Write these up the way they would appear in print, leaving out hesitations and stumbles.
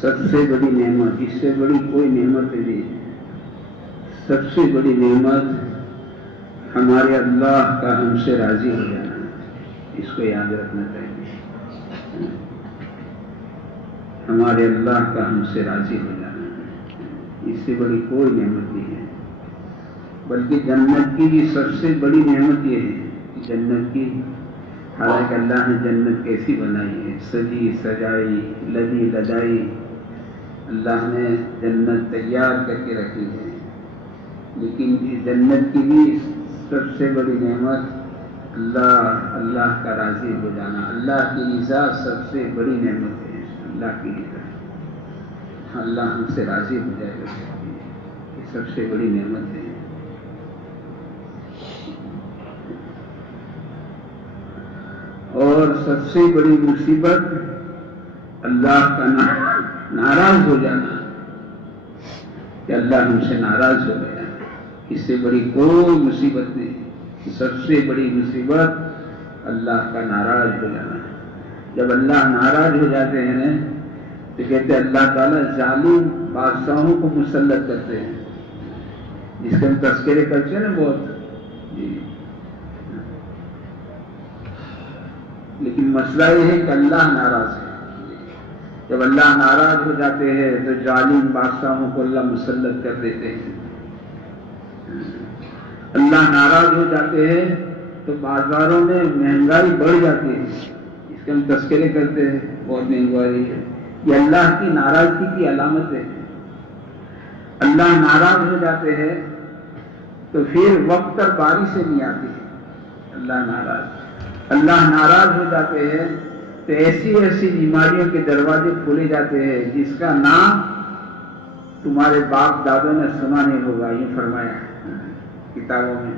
سب سے بڑی نعمت، اس سے بڑی کوئی نعمت نہیں، سب سے بڑی نعمت ہمارے اللہ کا ہم سے راضی ہو جانا، اس کو یاد رکھنا چاہیے۔ ہمارے اللہ کا ہم سے راضی ہو جانا، اس سے بڑی کوئی نعمت نہیں ہے۔ بلکہ جنت کی بھی سب سے بڑی نعمت یہ ہے کہ جنت کی، حالانکہ اللہ نے جنت کیسی بنائی ہے، سجی سجائی لدی لدائی، اللہ نے جنت تیار کر کے رکھی ہے، لیکن جنت کی بھی سب سے بڑی نعمت اللہ کا راضی ہو جانا۔ اللہ کی رضا سب سے بڑی نعمت ہے، اللہ کی رضا، اللہ ہم سے راضی ہو جائے گا، یہ سب سے بڑی نعمت ہے۔ اور سب سے بڑی مصیبت اللہ کا ناراض ہو جانا، کہ اللہ ہم سے ناراض ہو گیا، اس سے بڑی کوئی مصیبت نہیں۔ سب سے بڑی مصیبت اللہ کا ناراض ہو جانا۔ جب اللہ ناراض ہو جاتے ہیں تو کہتے ہیں اللہ تعالیٰ ظالم بادشاہوں کو مسلط کرتے ہیں، جس کے ہم تذکرے کرتے ہیں نا بہت جی۔ لیکن مسئلہ یہ ہے کہ اللہ ناراض ہے، جب اللہ ناراض ہو جاتے ہیں تو ظالم بادشاہوں کو اللہ مسلط کر دیتے ہیں۔ اللہ ناراض ہو جاتے ہیں تو بازاروں میں مہنگائی بڑھ جاتی ہے، اس کے ہم تذکرے کرتے ہیں، بہت مہنگائی ہے، یہ اللہ کی ناراضگی کی علامت ہے۔ اللہ ناراض ہو جاتے ہیں تو پھر وقت پر بارش نہیں آتی ہے، اللہ ناراض ہو جاتے ہیں تو ایسی ایسی بیماریوں کے دروازے کھولے جاتے ہیں جس کا نام تمہارے باپ دادوں نے سنا نہیں ہوگا، یہ فرمایا کتابوں میں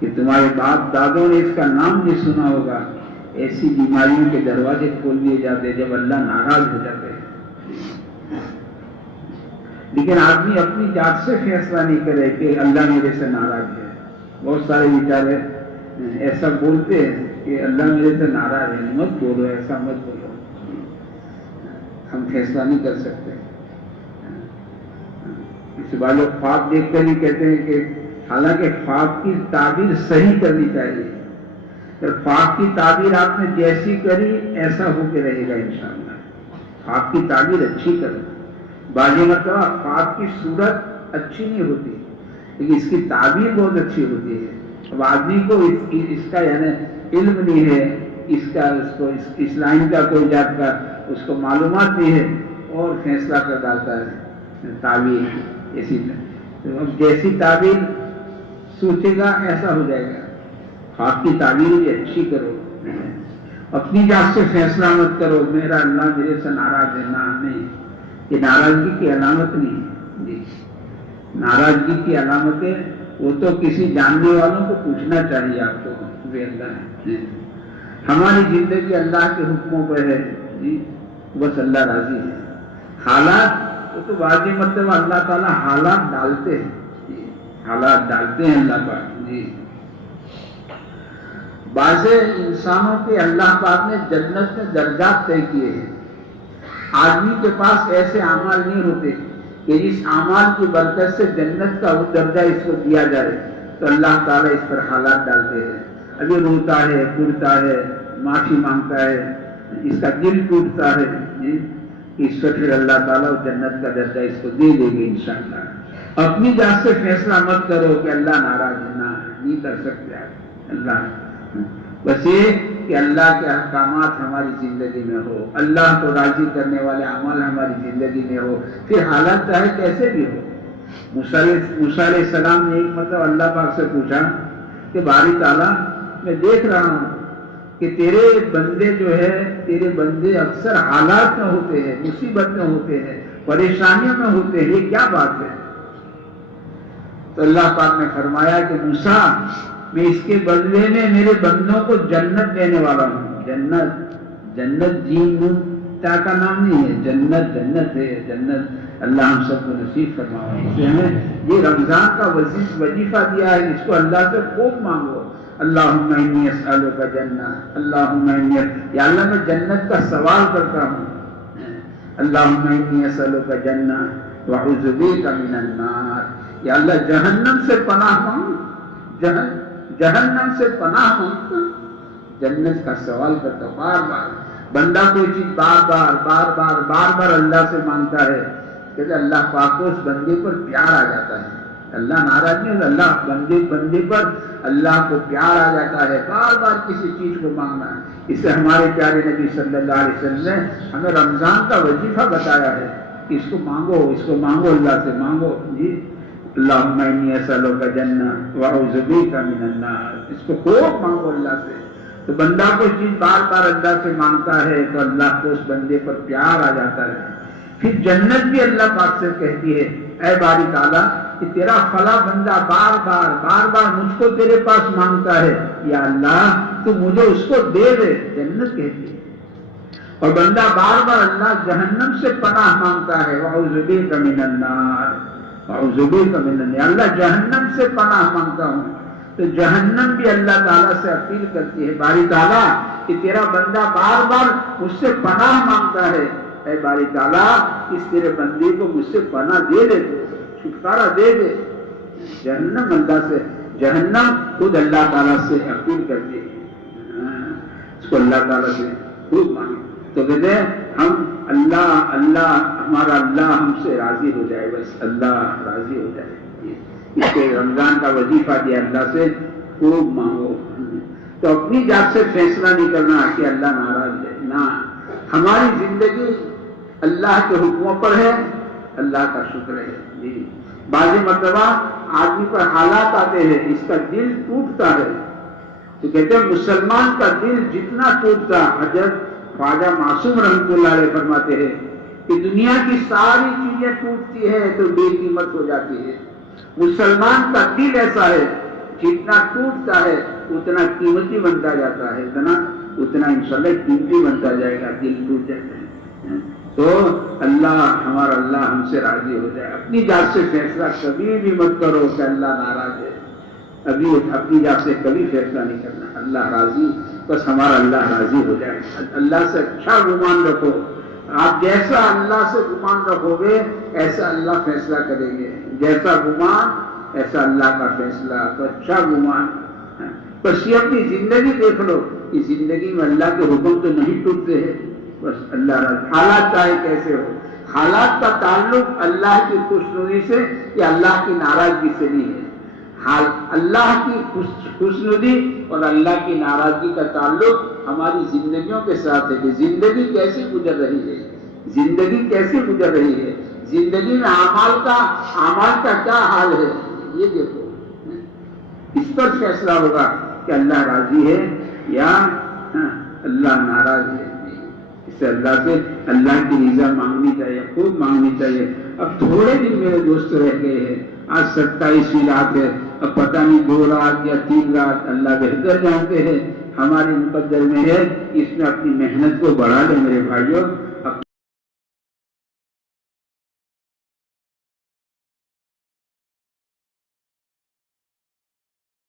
کہ تمہارے باپ دادوں نے اس کا نام نہیں سنا ہوگا۔ ایسی بیماریوں کے دروازے کھول دیے جاتے ہیں جب اللہ ناراض ہو جاتے ہیں۔ لیکن آدمی اپنی ذات سے فیصلہ نہیں کرے کہ اللہ میرے سے ناراض ہے۔ بہت سارے بیچارے ایسا بولتے ہیں کہ اللہ میرے سے ناراض ہے، مت بولو، ایسا مت بولو، ہم فیصلہ نہیں کر سکتے۔ اس بار لوگ خواب دیکھ کر ہی کہتے ہیں کہ حالانکہ خواب کی تعبیر صحیح کرنی چاہیے، خواب کی تعبیر آپ نے جیسی کری ایسا ہو کے رہے گا انشاءاللہ۔ خواب کی تعبیر اچھی کرو، بعض مرتبہ خواب کی صورت اچھی نہیں ہوتی لیکن اس کی تعبیر بہت اچھی ہوتی ہے۔ اب آدمی کو اس کا یعنی علم نہیں ہے، اس لائن کا کوئی جات کا اس کو معلومات نہیں ہے اور فیصلہ کر ڈالتا ہے تعبیر ایسی، تو اب جیسی تعبیر سوچے گا ایسا ہو جائے گا۔ خواب کی تعبیر بھی اچھی کرو، اپنی ذات سے فیصلہ مت کرو میرا اللہ میرے سے ناراض ہے، نہیں، یہ ناراضگی کی علامت نہیں ہے جی۔ ناراضگی کی علامتیں وہ تو کسی جاننے والوں کو پوچھنا چاہیے آپ کو، وہ اللہ ہے۔ ہماری زندگی اللہ کے حکموں پر ہے جی، بس اللہ راضی ہے۔ حالات وہ تو واضح مرتبہ اللہ تعالیٰ حالات ڈالتے ہیں جی، حالات ڈالتے ہیں اللہ پاک جی۔ بعض انسانوں کے اللہ پاک نے جنت میں درجات طے کیے ہیں۔ آدمی کے پاس ایسے اعمال نہیں ہوتے کہ جس اعمال کی برکت سے جنت کا وہ درجہ اس کو دیا جائے، تو اللہ تعالیٰ اس پر حالات ڈالتے ہیں۔ ابھی روتا ہے، پڑتا ہے، معافی مانگتا ہے، اس کا دل ٹوٹتا ہے جی، اس پر پھر اللہ تعالیٰ جنت کا درجہ اس کو دے دے گے انشاءاللہ۔ اپنی ذات سے فیصلہ مت کرو کہ اللہ ناراض ہے، نہ نہیں کر سکتے آپ اللہ، بس یہ کہ اللہ کے احکامات ہماری زندگی میں ہو، اللہ کو راضی کرنے والے اعمال ہماری زندگی میں ہو، پھر حالات چاہے کیسے بھی ہو۔ موسیٰ علیہ السلام نے ایک مرتبہ اللہ پاک سے پوچھا کہ باری تعالیٰ میں دیکھ رہا ہوں کہ تیرے بندے جو ہے، تیرے بندے اکثر حالات میں ہوتے ہیں، مصیبت میں ہوتے ہیں، پریشانیوں میں ہوتے ہیں، یہ کیا بات ہے؟ تو اللہ پاک نے فرمایا کہ موسیٰ میں اس کے بدلے میں میرے بندوں کو جنت دینے والا ہوں۔ جنت جنتا کا نام نہیں ہے، جنت ہے، جنت اللہ ہم سب کو نصیب فرمائے۔ اس لیے ہمیں یہ رمضان کا وظیفہ دیا ہے، اس کو اللہ سے خوب مانگو، اللہم انی اسألک جنہ، اللہم انی، یا اللہ میں جنت کا سوال کرتا ہوں، اللہم انی اسألک جنہ وأعوذ بک من النار. یا اللہ جہنم سے پناہ مانگ، جہنم سے پناہ مانگتا، جنت کا سوال کرتا بار بار. بندہ کوئی چیز بار بار اللہ سے مانگتا ہے، کہتے اللہ پاک کو اس بندے پر پیار آ جاتا ہے. اللہ ناراض نہیں، اللہ بندے پر اللہ کو پیار آ جاتا ہے بار بار کسی چیز کو مانگنا. اس سے ہمارے پیارے نبی صلی اللہ علیہ وسلم نے ہمیں رمضان کا وظیفہ بتایا ہے کہ اس کو مانگو اللہ سے مانگو. جی اللہم انی اسألک جنہ وأعوذ بک من النار. اس کو خوب مانگو اللہ سے. تو بندہ کوئی چیز بار بار اللہ سے مانگتا ہے تو اللہ کو اس بندے پر پیار آ جاتا ہے. پھر جنت بھی اللہ پاک سے کہتی ہے اے باری تعالیٰ کہ تیرا فلاں بندہ بار بار مجھ کو تیرے پاس مانگتا ہے، یا اللہ تو مجھے اس کو دے دے. جنت کہتی ہے. اور بندہ بار بار اللہ جہنم سے پناہ مانگتا ہے وأعوذ بک من النار، وأعوذ بک من النار. اللہ جہنم سے پناہ مانگتا ہوں. تو جہنم بھی اللہ تعالیٰ سے اپیل کرتی ہے باری تعالیٰ کہ تیرا بندہ بار بار مجھ سے پناہ مانگتا ہے، اے باری تعالیٰ اس تیرے بندے کو مجھ سے پناہ دے دے، چھٹکارا دے دے. جہنم خود اللہ تعالیٰ سے اپیل کرتی ہے، اس کو اللہ تعالیٰ سے خوب مانگے. تو کہتے ہیں ہم اللہ ہمارا اللہ ہم سے راضی ہو جائے، بس اللہ راضی ہو جائے. اس کے رمضان کا وظیفہ دیا اللہ سے خوب مانگو. تو اپنی ذات سے فیصلہ نہیں کرنا کہ اللہ ناراض ہے، نہ. ہماری زندگی اللہ کے حکموں پر ہے، اللہ کا شکر ہے. جی بعض مرتبہ آدمی پر حالات آتے ہیں، اس کا دل ٹوٹتا ہے. تو کہتے ہیں مسلمان کا دل جتنا ٹوٹتا، حضرت خواجہ معصوم رحمۃ اللہ علیہ فرماتے ہیں کہ دنیا کی ساری چیزیں ٹوٹتی ہے تو بے قیمت ہو جاتی ہے، مسلمان کا دل ایسا ہے جتنا ٹوٹتا ہے اتنا قیمتی بنتا جاتا ہے، اتنا انشاءاللہ قیمتی بنتا جائے گا. دل ٹوٹ جاتا ہے. تو ہمارا اللہ ہم سے راضی ہو جائے. اپنی ذات سے فیصلہ کبھی بھی مت کرو کہ اللہ ناراض ہے. ابھی اپنی ذات سے کبھی فیصلہ نہیں کرنا. اللہ راضی، بس ہمارا اللہ راضی ہو جائے. اللہ سے اچھا گمان رکھو. آپ جیسا اللہ سے گمان رکھو گے ایسا اللہ فیصلہ کریں گے. جیسا گمان ایسا اللہ کا فیصلہ. تو اچھا گمان. بس یہ اپنی زندگی دیکھ لو کہ زندگی میں اللہ کے حکم تو نہیں ٹوٹتے ہیں. بس اللہ راضی. حالات چاہے کیسے ہو، حالات کا تعلق اللہ کی خوشنودی سے یا اللہ کی ناراضگی سے نہیں ہے. اللہ کی خوشنودی اور اللہ کی ناراضگی کا تعلق ہماری زندگیوں کے ساتھ ہے کہ زندگی کیسی گزر رہی ہے، زندگی کیسی گزر رہی ہے، زندگی میں اعمال کا کیا حال ہے. یہ دیکھو، اس پر فیصلہ ہوگا کہ اللہ راضی ہے یا اللہ ناراض ہے. اس سے اللہ کی رضا مانگنی چاہیے، خوب مانگنی چاہیے. اب تھوڑے دن میرے دوست رہ گئے ہیں، آج 27ویں رات ہے. اب پتہ نہیں 2 رات یا 3 رات، اللہ بہتر جانتے ہیں. ہمارے مقدر میں ہے، اس میں اپنی محنت کو بڑھا لیں میرے بھائیوں.